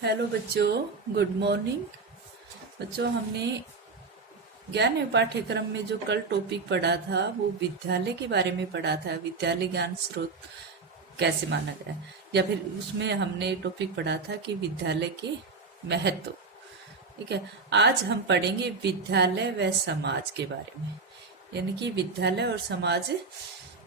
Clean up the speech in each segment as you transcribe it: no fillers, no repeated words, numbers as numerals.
Hello बच्चों, good morning. बच्चों, हमने 11वें पाठ्यक्रम में जो कल टॉपिक पढ़ा था वो विद्यालय के बारे में पढ़ा था। विद्यालय ज्ञान स्रोत कैसे माना गया, या फिर उसमें हमने टॉपिक पढ़ा था कि विद्यालय के महत्व। ठीक है, आज हम पढ़ेंगे विद्यालय व समाज के बारे में, यानी कि विद्यालय और समाज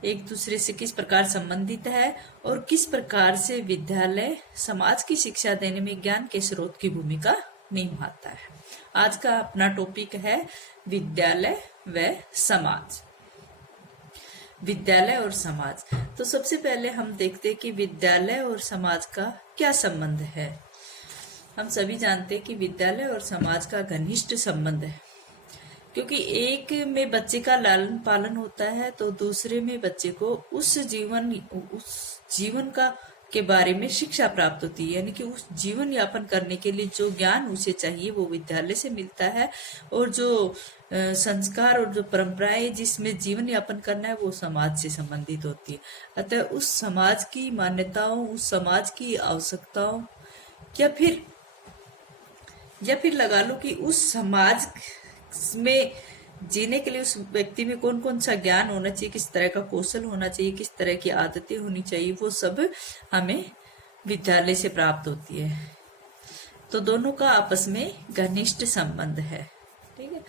एक दूसरे से किस प्रकार संबंधित है और किस प्रकार से विद्यालय समाज की शिक्षा देने में ज्ञान के स्रोत की भूमिका निभाता है। आज का अपना टॉपिक है विद्यालय व समाज। विद्यालय और समाज। तो सबसे पहले हम देखते हैं कि विद्यालय और समाज का क्या संबंध है। हम सभी जानते हैं कि विद्यालय और समाज का घनिष्ठ संबंध है, क्योंकि एक में बच्चे का लालन पालन होता है तो दूसरे में बच्चे को उस जीवन का के बारे में शिक्षा प्राप्त होती है, यानी कि उस जीवन यापन करने के लिए जो ज्ञान उसे चाहिए वो विद्यालय से मिलता है, और जो संस्कार और जो परंपराएं जिसमें जीवन यापन करना है वो समाज से संबंधित होती है। अतः उस समाज की मान्यताओं, उस समाज की आवश्यकताओं, या फिर लगा लो कि उस समाज में जीने के लिए उस व्यक्ति में कौन कौन सा ज्ञान होना चाहिए, किस तरह का कौशल होना चाहिए, किस तरह की आदतें होनी चाहिए, वो सब हमें विद्यालय से प्राप्त होती है। तो दोनों का आपस में घनिष्ठ संबंध है। ठीक है,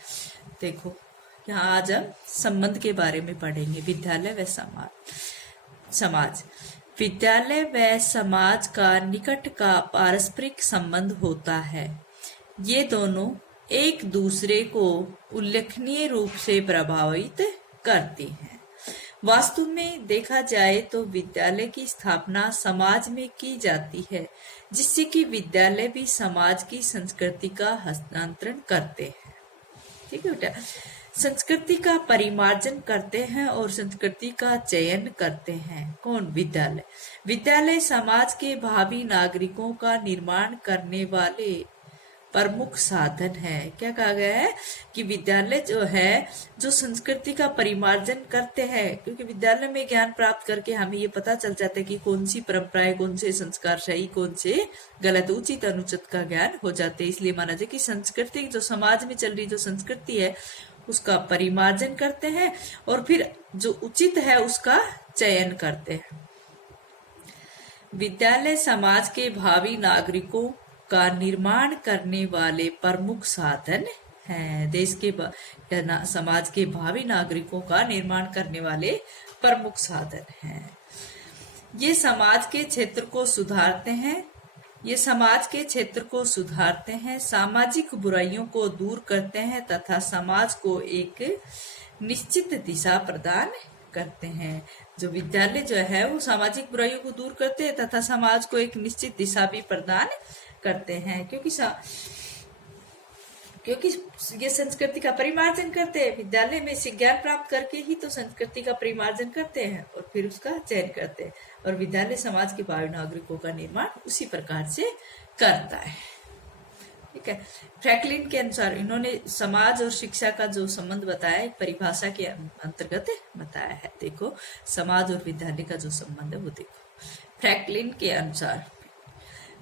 देखो यहाँ आज हम संबंध के बारे में पढ़ेंगे, विद्यालय व समाज। विद्यालय व समाज का निकट का पारस्परिक संबंध होता है। ये दोनों एक दूसरे को उल्लेखनीय रूप से प्रभावित करती हैं। वास्तव में देखा जाए तो विद्यालय की स्थापना समाज में की जाती है, जिससे कि विद्यालय भी समाज की संस्कृति का हस्तांतरण करते हैं। ठीक है बेटा, संस्कृति का परिमार्जन करते हैं और संस्कृति का चयन करते हैं। कौन? विद्यालय। विद्यालय समाज के भावी नागरिकों का निर्माण करने वाले प्रमुख साधन है। क्या कहा गया है कि विद्यालय जो है जो संस्कृति का परिमार्जन करते हैं, क्योंकि विद्यालय में ज्ञान प्राप्त करके हमें ये पता चल जाता है कि कौन सी परंपराएं, कौन से संस्कार सही, कौन से गलत, उचित अनुचित का ज्ञान हो जाते हैं। इसलिए माना जाए कि संस्कृति जो समाज में चल रही जो संस्कृति है उसका परिमार्जन करते हैं और फिर जो उचित है उसका चयन करते हैं। विद्यालय समाज के भावी नागरिकों का निर्माण करने वाले प्रमुख साधन हैं। देश के समाज के भावी नागरिकों का निर्माण करने वाले प्रमुख साधन हैं। ये समाज के क्षेत्र को सुधारते हैं, सामाजिक बुराइयों को दूर करते हैं तथा समाज को एक निश्चित दिशा प्रदान करते हैं। जो विद्यालय जो है वो सामाजिक बुराइयों को दूर करते हैं तथा समाज को एक निश्चित दिशा भी प्रदान करते हैं, क्योंकि ये संस्कृति का परिमार्जन करते हैं। विद्यालय में से ज्ञान प्राप्त करके ही तो संस्कृति का परिमार्जन करते हैं और फिर उसका चयन करते हैं, और विद्यालय समाज के भावी नागरिकों का निर्माण उसी प्रकार से करता है। ठीक है, फ्रैंकलिन के अनुसार इन्होंने समाज और शिक्षा का जो संबंध बताया एक परिभाषा के अंतर्गत बताया है। देखो समाज और विद्यालय का जो संबंध है वो देखो। फ्रैंकलिन के अनुसार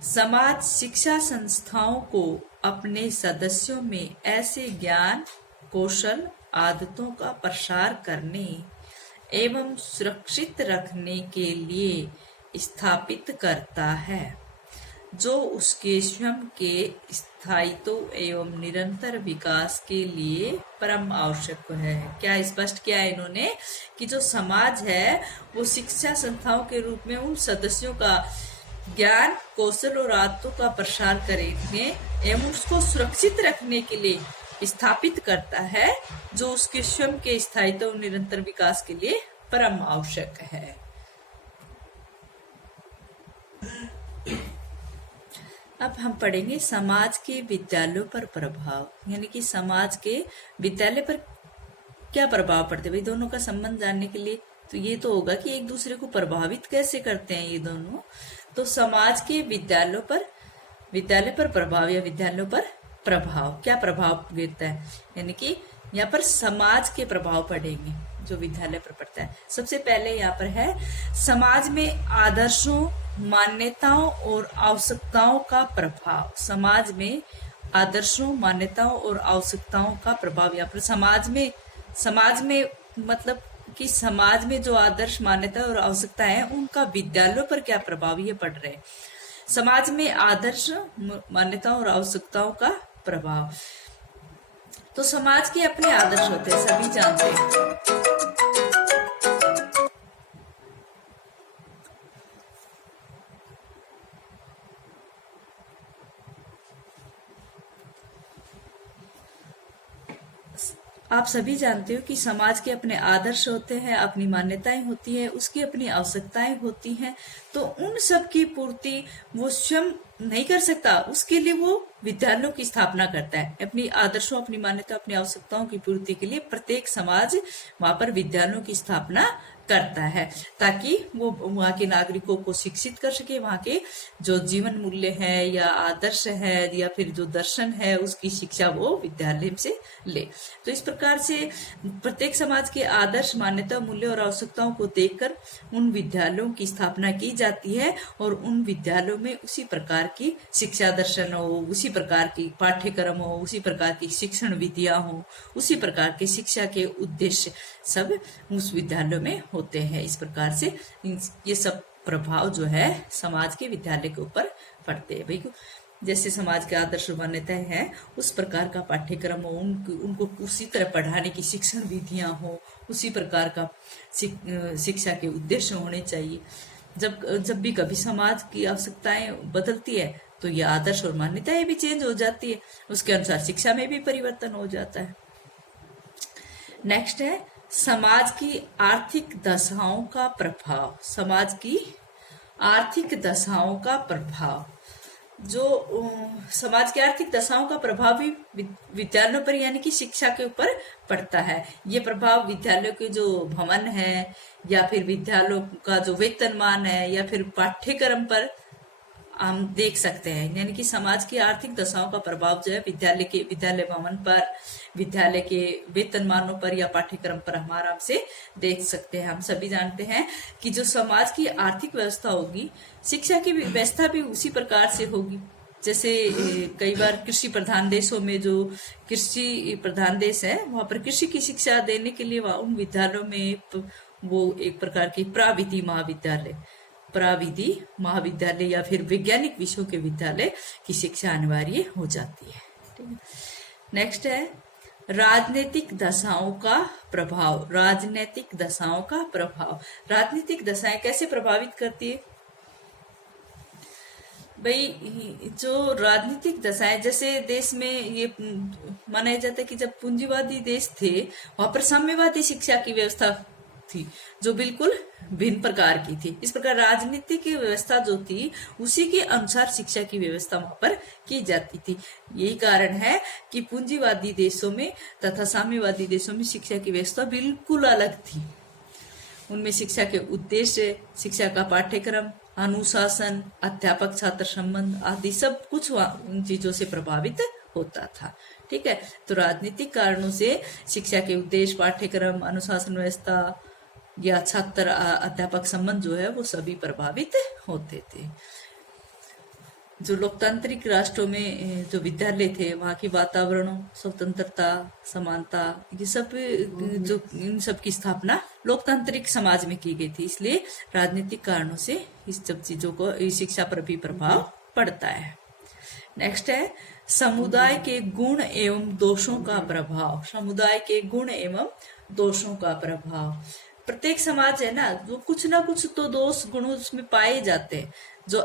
समाज शिक्षा संस्थाओं को अपने सदस्यों में ऐसे ज्ञान, कौशल, आदतों का प्रसार करने एवं सुरक्षित रखने के लिए स्थापित करता है, जो उसके स्वयं के स्थायित्व एवं निरंतर विकास के लिए परम आवश्यक है। क्या स्पष्ट किया है इन्होंने कि जो समाज है वो शिक्षा संस्थाओं के रूप में उन सदस्यों का ज्ञान, कौशल और आदतों का प्रसार करने एवं उसको सुरक्षित रखने के लिए स्थापित करता है, जो उसके स्वयं के स्थायित्व और निरंतर विकास के लिए परम आवश्यक है। अब हम पढ़ेंगे समाज के विद्यालयों पर प्रभाव, यानी कि समाज के विद्यालय पर क्या प्रभाव पड़ते हैं। भाई दोनों का संबंध जानने के लिए तो ये तो होगा कि एक दूसरे को प्रभावित कैसे करते हैं ये दोनों। तो समाज के विद्यालय पर प्रभाव या विद्यालयों पर प्रभाव, क्या प्रभाव गिरता है, यानी कि यहाँ पर समाज के प्रभाव पड़ेंगे। जो विद्यालय पर पढ़ता है। सबसे पहले यहाँ पर है समाज में आदर्शों, मान्यताओं और आवश्यकताओं का प्रभाव। समाज में आदर्शों, मान्यताओं और आवश्यकताओं का प्रभाव। यहाँ पर समाज में मतलब कि समाज में जो आदर्श, मान्यता और आवश्यकता है उनका विद्यालयों पर क्या प्रभाव ये पढ़ रहे हैं। समाज में आदर्श, मान्यताओं और आवश्यकताओं का प्रभाव। तो समाज के अपने आदर्श होते हैं, सभी जानते हैं। आप सभी जानते हो कि समाज के अपने आदर्श होते हैं, अपनी मान्यताएं होती है, उसकी अपनी आवश्यकताएं होती हैं। तो उन सब की पूर्ति वो स्वयं नहीं कर सकता, उसके लिए वो विद्यालयों की स्थापना करता है। अपनी आदर्शों, अपनी मान्यता, अपनी आवश्यकताओं की पूर्ति के लिए प्रत्येक समाज वहां पर विद्यालयों की स्थापना करता है, ताकि वो वहां के नागरिकों को शिक्षित कर सके, वहां के जो जीवन मूल्य है या आदर्श है या फिर जो दर्शन है उसकी शिक्षा वो विद्यालय से ले। तो इस प्रकार से प्रत्येक समाज के आदर्श, मान्यता, मूल्य और आवश्यकताओं को देखकर उन विद्यालयों की स्थापना की जाती है और उन विद्यालयों में उसी प्रकार की शिक्षा दर्शन हो, उसी प्रकार की पाठ्यक्रम हो, उसी प्रकार की शिक्षण विधियां हो, उसी प्रकार के शिक्षा के उद्देश्य सब उस विद्यालयों में होते हैं। इस प्रकार से ये सब प्रभाव जो है समाज के विद्यालय के ऊपर पड़ते हैं। भाई जैसे समाज के आदर्श, मान्यताएं हैं उस प्रकार का पाठ्यक्रम हो, उनको उसी तरह पढ़ाने की शिक्षण विधियां हो, उसी प्रकार का शिक्षा के उद्देश्य होने चाहिए। जब भी कभी समाज की आवश्यकताएं बदलती है तो ये आदर्श और मान्यताएं भी चेंज हो जाती है, उसके अनुसार शिक्षा में भी परिवर्तन हो जाता है। नेक्स्ट है समाज की आर्थिक दशाओं का प्रभाव। समाज की आर्थिक दशाओं का प्रभाव, जो समाज की आर्थिक दशाओं का प्रभाव भी विद्यालयों पर यानी कि शिक्षा के ऊपर पड़ता है। ये प्रभाव विद्यालयों के जो भवन है या फिर विद्यालयों का जो वेतनमान है या फिर पाठ्यक्रम पर हम देख सकते हैं। यानी कि समाज की आर्थिक दशाओं का प्रभाव जो है विद्यालय भवन पर, विद्यालय के वेतनमानों पर या पाठ्यक्रम पर हम आराम से देख सकते हैं। हम सभी जानते हैं कि जो समाज की आर्थिक व्यवस्था होगी, शिक्षा की व्यवस्था भी उसी प्रकार से होगी। जैसे कई बार कृषि प्रधान देशों में, जो कृषि प्रधान देश है वहां पर कृषि की शिक्षा देने के लिए उन विद्यालयों में वो एक प्रकार की प्राविधि महाविद्यालय या फिर वैज्ञानिक विषयों के विद्यालय की शिक्षा अनिवार्य हो जाती है। ठीक है। नेक्स्ट है राजनीतिक दशाओं का प्रभाव। राजनीतिक दशाओं का प्रभाव, राजनीतिक दशाएं कैसे प्रभावित करती है भाई। जो राजनीतिक दशाएं, जैसे देश में ये माना जाता है कि जब पूंजीवादी देश थे वहां पर साम्यवादी शिक्षा की व्यवस्था थी जो बिल्कुल भिन्न प्रकार की थी। इस प्रकार राजनीति की व्यवस्था जो थी उसी के अनुसार शिक्षा की व्यवस्था वहां पर की जाती थी। यही कारण है कि पूंजीवादी देशों में तथा साम्यवादी देशों में शिक्षा की व्यवस्था बिल्कुल अलग थी। उनमें शिक्षा के उद्देश्य, शिक्षा का पाठ्यक्रम, अनुशासन, अध्यापक छात्र संबंध आदि सब कुछ उन चीजों से प्रभावित होता था। ठीक है। तो राजनीतिक कारणों से शिक्षा के उद्देश्य, पाठ्यक्रम, अनुशासन व्यवस्था या छात्र अध्यापक संबंध जो है वो सभी प्रभावित होते थे। जो लोकतांत्रिक राष्ट्रों में जो विद्यालय थे वहाँ की वातावरण, स्वतंत्रता, समानता, ये सब जो इन सब की स्थापना लोकतांत्रिक समाज में की गई थी। इसलिए राजनीतिक कारणों से इस सब चीजों को, इस शिक्षा पर भी प्रभाव पड़ता है। नेक्स्ट है समुदाय के गुण एवं दोषों का प्रभाव। समुदाय के गुण एवं दोषों का प्रभाव। प्रत्येक समाज है ना कुछ तो दोष गुण उसमें पाए जाते हैं जो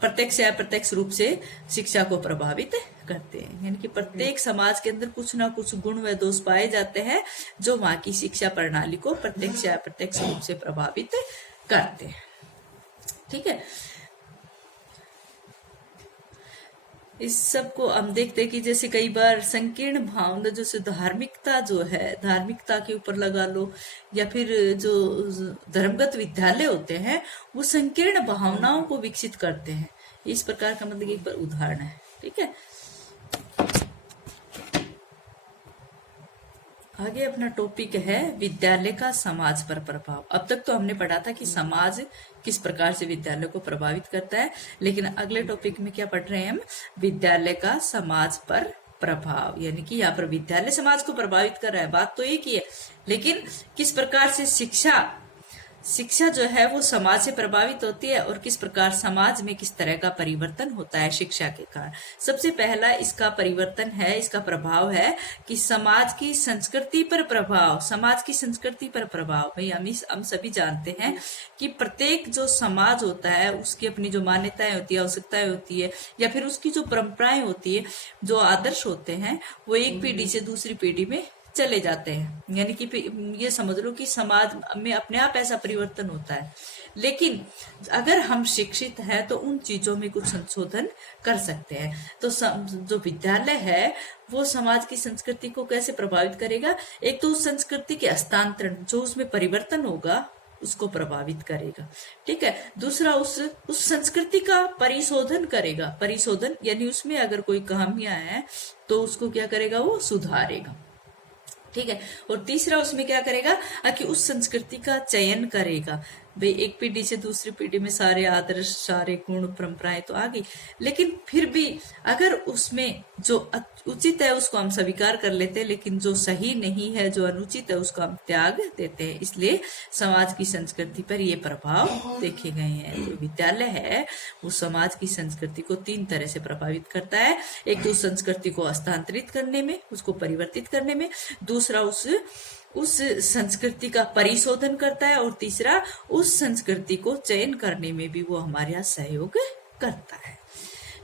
प्रत्यक्ष या अप्रत्यक्ष रूप से शिक्षा को प्रभावित करते हैं। यानी कि प्रत्येक समाज के अंदर कुछ ना कुछ गुण व दोष पाए जाते हैं जो वहां की शिक्षा प्रणाली को प्रत्यक्ष या अप्रत्यक्ष रूप से प्रभावित करते हैं। ठीक है। इस सब को हम देखते हैं कि जैसे कई बार संकीर्ण भावना, जैसे धार्मिकता जो है, धार्मिकता के ऊपर लगा लो, या फिर जो धर्मगत विद्यालय होते हैं वो संकीर्ण भावनाओं को विकसित करते हैं। इस प्रकार का मतलब एक बार उदाहरण है। ठीक है। आगे अपना टॉपिक है विद्यालय का समाज पर प्रभाव। अब तक तो हमने पढ़ा था कि समाज किस प्रकार से विद्यालय को प्रभावित करता है, लेकिन अगले टॉपिक में क्या पढ़ रहे हैं हम, विद्यालय का समाज पर प्रभाव। यानी कि यहाँ पर विद्यालय समाज को प्रभावित कर रहा है, बात तो एक ही है, लेकिन किस प्रकार से शिक्षा जो है वो समाज से प्रभावित होती है और किस प्रकार समाज में किस तरह का परिवर्तन होता है शिक्षा के कारण। सबसे पहला इसका परिवर्तन है, इसका प्रभाव है कि समाज की संस्कृति पर प्रभाव। समाज की संस्कृति पर प्रभाव, भाई हम सभी जानते हैं कि प्रत्येक जो समाज होता है उसकी अपनी जो मान्यताएं होती है, आवश्यकताएं होती है, या फिर उसकी जो परंपराएं होती है, जो आदर्श होते हैं, वो एक पीढ़ी से दूसरी पीढ़ी में चले जाते हैं। यानी कि ये समझ लो कि समाज में अपने आप ऐसा परिवर्तन होता है। लेकिन अगर हम शिक्षित हैं तो उन चीजों में कुछ संशोधन कर सकते हैं। तो जो विद्यालय है वो समाज की संस्कृति को कैसे प्रभावित करेगा, एक तो उस संस्कृति के हस्तांतरण, जो उसमें परिवर्तन होगा उसको प्रभावित करेगा, ठीक है। दूसरा उस संस्कृति का परिशोधन करेगा। परिशोधन यानी उसमें अगर कोई खामियां हैं तो उसको क्या करेगा, वो सुधारेगा, ठीक है। और तीसरा उसमें क्या करेगा कि उस संस्कृति का चयन करेगा। भाई एक पीढ़ी से दूसरी पीढ़ी में सारे आदर्श, सारे गुण, परंपराएं तो आ गई, लेकिन फिर भी अगर उसमें जो उचित है उसको हम स्वीकार कर लेते हैं, लेकिन जो सही नहीं है, जो अनुचित है, उसको हम त्याग देते हैं। इसलिए समाज की संस्कृति पर ये प्रभाव देखे गए हैं। जो विद्यालय है वो समाज की संस्कृति को 3 तरह से प्रभावित करता है। एक तो उस संस्कृति को हस्तांतरित करने में, उसको परिवर्तित करने में, दूसरा उस संस्कृति का परिशोधन करता है, और तीसरा उस संस्कृति को चयन करने में भी वो हमारे यहाँ सहयोग करता है।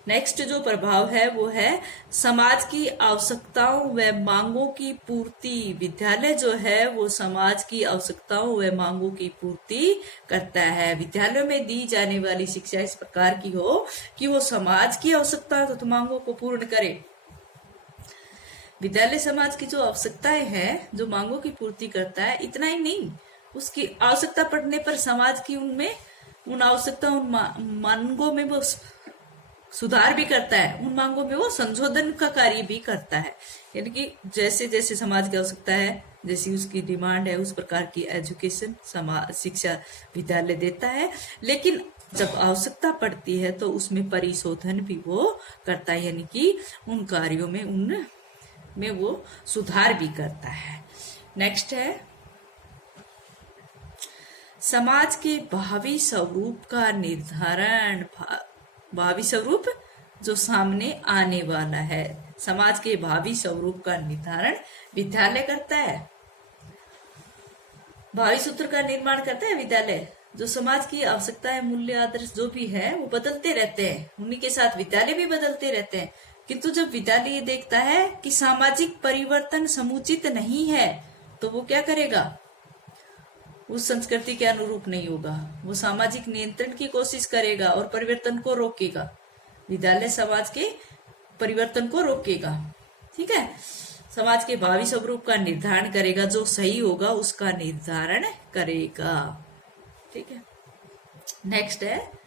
नेक्स्ट जो प्रभाव है वो है समाज की आवश्यकताओं व मांगों की पूर्ति। विद्यालय जो है वो समाज की आवश्यकताओं व मांगों की पूर्ति करता है। विद्यालयों में दी जाने वाली शिक्षा इस प्रकार की हो कि वो समाज की आवश्यकताओं तो मांगों को पूर्ण करे। विद्यालय समाज की जो आवश्यकताएं हैं, जो मांगों की पूर्ति करता है, इतना ही नहीं, उसकी आवश्यकता पड़ने पर समाज की उन आवश्यकताओं, उन मांगों में वो सुधार भी करता है, उन मांगों में वो संशोधन का कार्य भी करता है। यानी कि जैसे जैसे समाज की आवश्यकता है, जैसी उसकी डिमांड है, उस प्रकार की एजुकेशन शिक्षा विद्यालय देता है। लेकिन जब आवश्यकता पड़ती है तो उसमें परिशोधन भी वो करता है, यानी कि उन कार्यों में वो सुधार भी करता है। नेक्स्ट है समाज के भावी स्वरूप का निर्धारण। भावी स्वरूप जो सामने आने वाला है, समाज के भावी स्वरूप का निर्धारण विद्यालय करता है। भावी सूत्र का निर्माण करता है विद्यालय। जो समाज की आवश्यकताएं, मूल्य, आदर्श जो भी है वो बदलते रहते हैं, उन्हीं के साथ विद्यालय भी बदलते रहते हैं। किंतु जब विद्यालय ये देखता है कि सामाजिक परिवर्तन समुचित नहीं है तो वो क्या करेगा, उस संस्कृति के अनुरूप नहीं होगा, वो सामाजिक नियंत्रण की कोशिश करेगा और परिवर्तन को रोकेगा। विद्यालय समाज के परिवर्तन को रोकेगा, ठीक है। समाज के भावी स्वरूप का निर्धारण करेगा, जो सही होगा उसका निर्धारण करेगा, ठीक है। नेक्स्ट है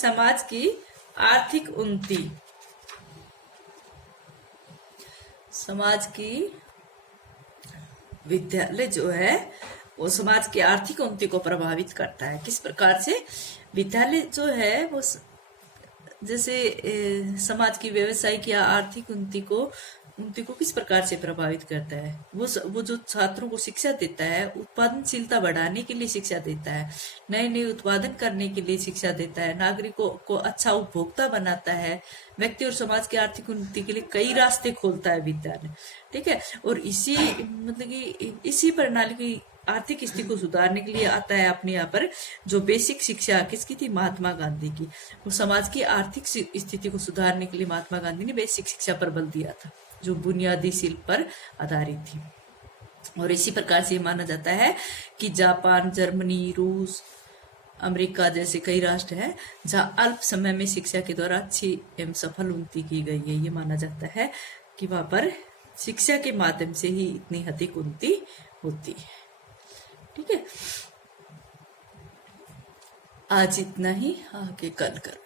समाज की आर्थिक उन्नति। समाज की विद्यालय जो है वो समाज की आर्थिक उन्नति को प्रभावित करता है। किस प्रकार से विद्यालय जो है वो जैसे समाज की व्यवसायिक या आर्थिक उन्नति को किस प्रकार से प्रभावित करता है, वो जो छात्रों को शिक्षा देता है, उत्पादनशीलता बढ़ाने के लिए शिक्षा देता है, नए नए उत्पादन करने के लिए शिक्षा देता है, नागरिकों को अच्छा उपभोक्ता बनाता है, व्यक्ति और समाज की आर्थिक उन्नति के लिए कई रास्ते खोलता है विद्यालय, ठीक है। और इसी प्रणाली की आर्थिक स्थिति को सुधारने के लिए आता है अपने यहाँ पर जो बेसिक शिक्षा किसकी थी, महात्मा गांधी की। और समाज की आर्थिक स्थिति को सुधारने के लिए महात्मा गांधी ने बेसिक शिक्षा पर बल दिया था, जो बुनियादी शिल्प पर आधारित थी। और इसी प्रकार से माना जाता है कि जापान, जर्मनी, रूस, अमेरिका जैसे कई राष्ट्र हैं जहां अल्प समय में शिक्षा के द्वारा अच्छी एवं सफल उन्नति की गई है। ये माना जाता है कि वहां पर शिक्षा के माध्यम से ही इतनी अधिक उन्नति होती है, ठीक है। आज इतना ही, आगे कल करो।